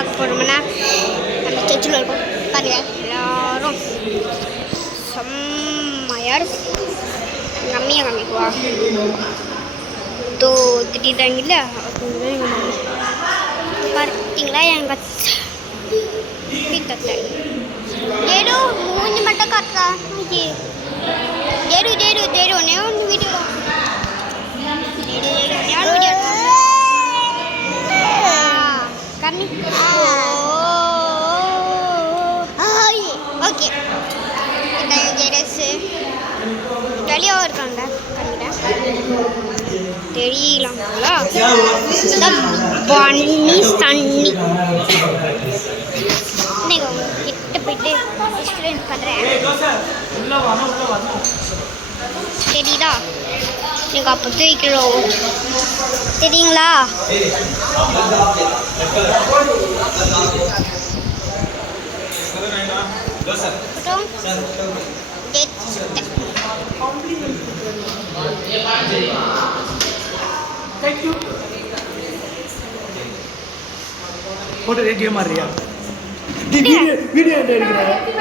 பார்க்க போகிறோம்னா நம்ம சர்ச்சில் இருக்கோம் பாருங்க எல்லாரும் செம்மையாக இருக்கும். எங்கள் அம்மியை காமிக்குவா திட்டாங்கல்ல பார்த்தீங்களா எங்கள் வீட்டத்தை ஏதோ மூஞ்சி மட்டும் காட்டுறா தேடு தேடு தேடு ஒன்னே ஒன்று வீடியோ வீடியோ கம்மி ஓகே ஜெரஸு வெளியாக இருக்காங்க தெரியலாங்களா பண்ணி தண்ணி கிட்ட போயிட்டு எக்ஸ்பிளைன் பண்ணுறேன் தெரியுதா நீங்கள் அப்போ தூக்கிக்கிறோம் தெரியுங்களா போட்டு ரேடியோ மாதிரியா வீடியோ எடுக்கிற